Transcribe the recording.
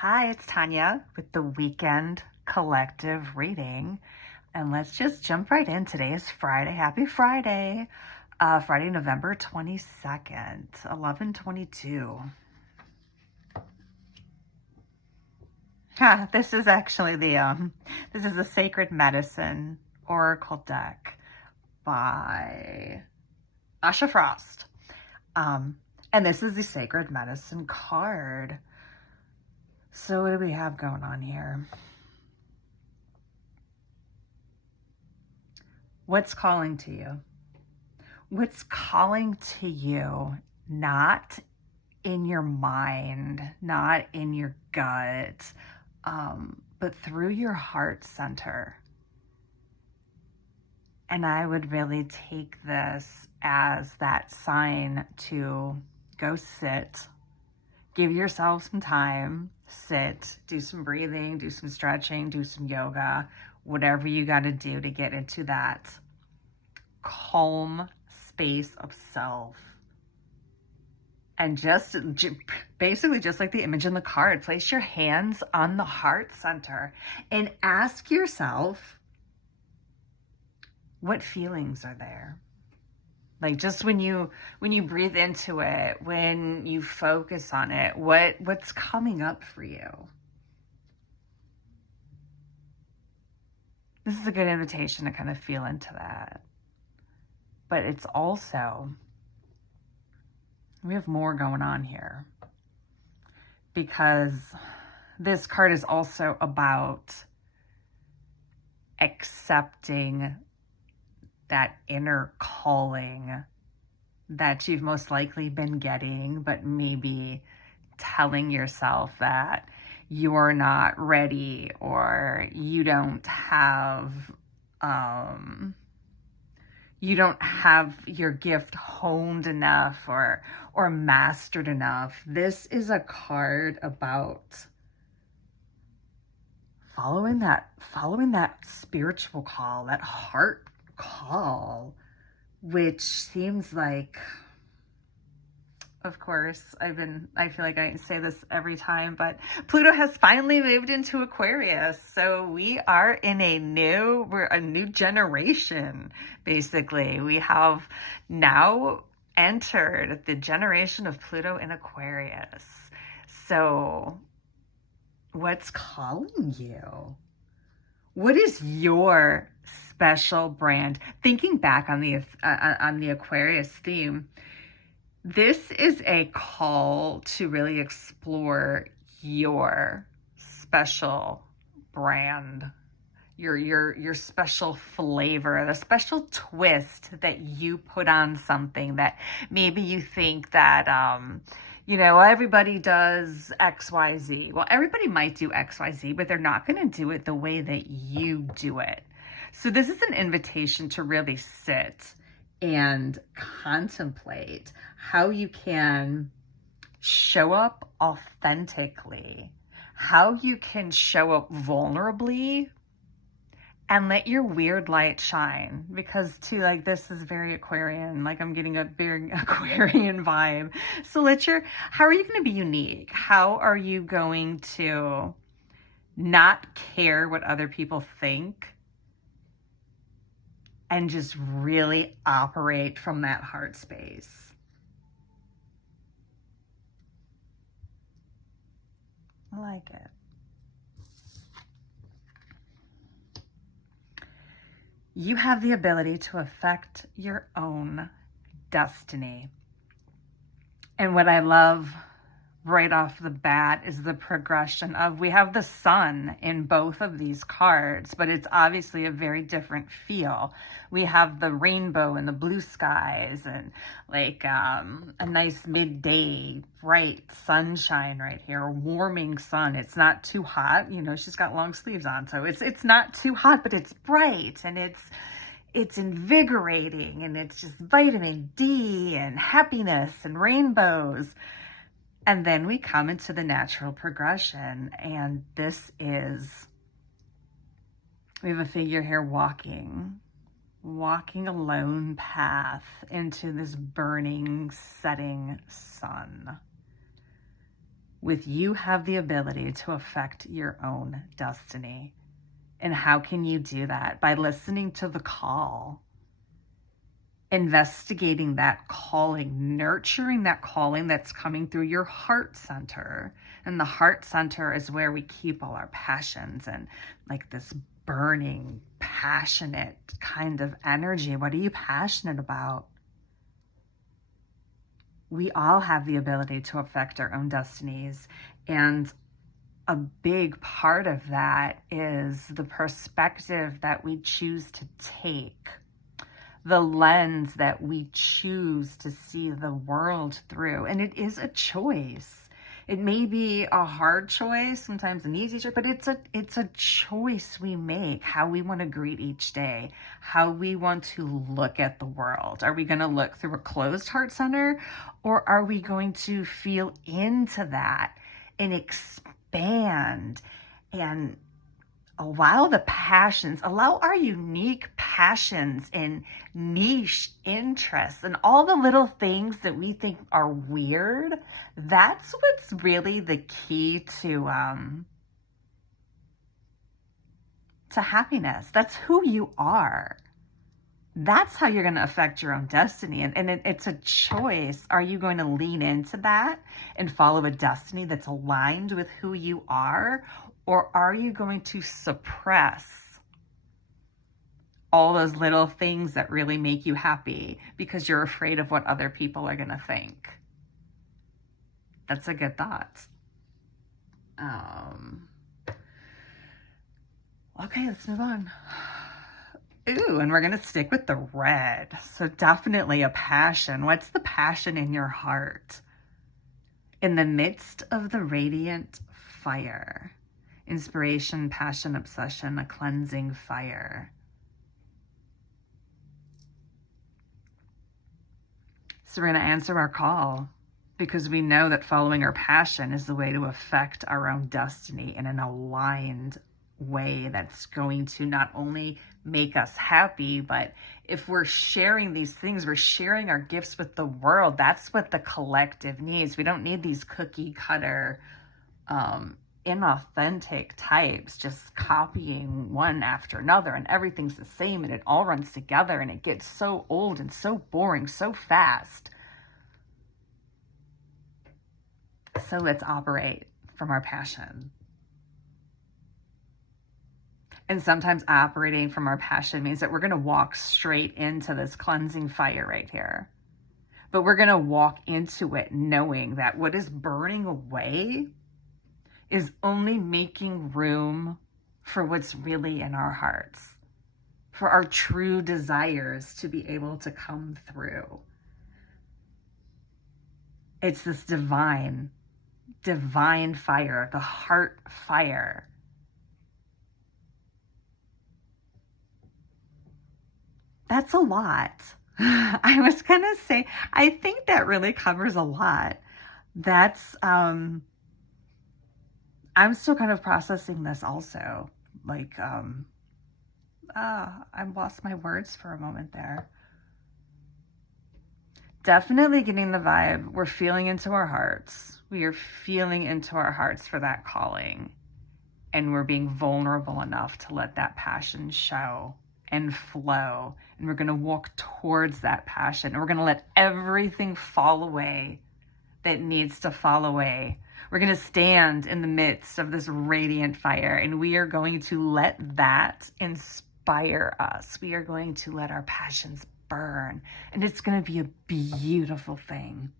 Hi, it's Tanya with the Weekend Collective Reading. And let's just jump right in. Today is Friday. Happy Friday. Friday, November 22nd, 11:22. This is actually this is the Sacred Medicine Oracle deck by Asha Frost. And this is the Sacred Medicine card. So what do we have going on here? What's calling to you? What's calling to you, not in your mind, not in your gut, but through your heart center. And I would really take this as that sign to go sit, give yourself some time, sit, do some breathing, do some stretching, do some yoga, whatever you got to do to get into that calm space of self. And just basically just like the image in the card, place your hands on the heart center and ask yourself, what feelings are there? Like just when you breathe into it, when you focus on it, what's coming up for you? This is a good invitation to kind of feel into that. But it's also, we have more going on here, because this card is also about accepting that inner calling that you've most likely been getting, but maybe telling yourself that you're not ready, or you don't have your gift honed enough or mastered enough. This is a card about following that spiritual call, that heart call, which seems like, of course, I feel like I say this every time, but Pluto has finally moved into Aquarius. So we are in we're a new generation, basically. We have now entered the generation of Pluto in Aquarius. So what's calling you? What is your special brand? Thinking back on the Aquarius theme, this is a call to really explore your special brand, your special flavor, the special twist that you put on something that maybe you think that, everybody does XYZ. Well, everybody might do XYZ, but they're not going to do it the way that you do it. So this is an invitation to really sit and contemplate how you can show up authentically, how you can show up vulnerably, and let your weird light shine. Because too, like, this is very Aquarian, like I'm getting a very Aquarian vibe. So how are you going to be unique? How are you going to not care what other people think and just really operate from that heart space? I like it. You have the ability to affect your own destiny. And what I love right off the bat is the progression of, we have the sun in both of these cards, but it's obviously a very different feel. We have the rainbow and the blue skies, and like a nice midday bright sunshine right here, a warming sun. It's not too hot, she's got long sleeves on, so it's not too hot, but it's bright and it's invigorating, and it's just vitamin D and happiness and rainbows. And then we come into the natural progression, and we have a figure here walking a lone path into this burning, setting sun. with you have the ability to affect your own destiny. And how can you do that? By listening to the call, investigating that calling, nurturing that calling that's coming through your heart center. And the heart center is where we keep all our passions and like this burning, passionate kind of energy. What are you passionate about? We all have the ability to affect our own destinies. And a big part of that is the perspective that we choose to take, the lens that we choose to see the world through. And it is a choice. It may be a hard choice, sometimes an easy choice, but it's a choice we make, how we want to greet each day, how we want to look at the world. Are we going to look through a closed heart center, or are we going to feel into that and expand and allow the passions, allow our unique passions and niche interests and all the little things that we think are weird? That's what's really the key to happiness. That's who you are. That's how you're going to affect your own destiny. And it's a choice. Are you going to lean into that and follow a destiny that's aligned with who you are? Or are you going to suppress all those little things that really make you happy because you're afraid of what other people are going to think? That's a good thought. Okay, let's move on. Ooh, and we're going to stick with the red. So definitely a passion. What's the passion in your heart? In the midst of the radiant fire. Inspiration, passion, obsession, a cleansing fire. So we're going to answer our call because we know that following our passion is the way to affect our own destiny in an aligned way that's going to not only make us happy, but if we're sharing these things, we're sharing our gifts with the world. That's what the collective needs. We don't need these cookie cutter, inauthentic types just copying one after another, and everything's the same and it all runs together and it gets so old and so boring so fast. So let's operate from our passion. And sometimes operating from our passion means that we're going to walk straight into this cleansing fire right here. But we're going to walk into it knowing that what is burning away is only making room for what's really in our hearts, for our true desires to be able to come through. It's this divine fire, the heart fire. That's a lot. I was going to say, I think that really covers a lot. That's, I'm still kind of processing this also. Like, I've lost my words for a moment there. Definitely getting the vibe. We're feeling into our hearts. We are feeling into our hearts for that calling. And we're being vulnerable enough to let that passion show and flow. And we're going to walk towards that passion. And we're going to let everything fall away that needs to fall away. We're going to stand in the midst of this radiant fire, and we are going to let that inspire us. We are going to let our passions burn, and it's going to be a beautiful thing.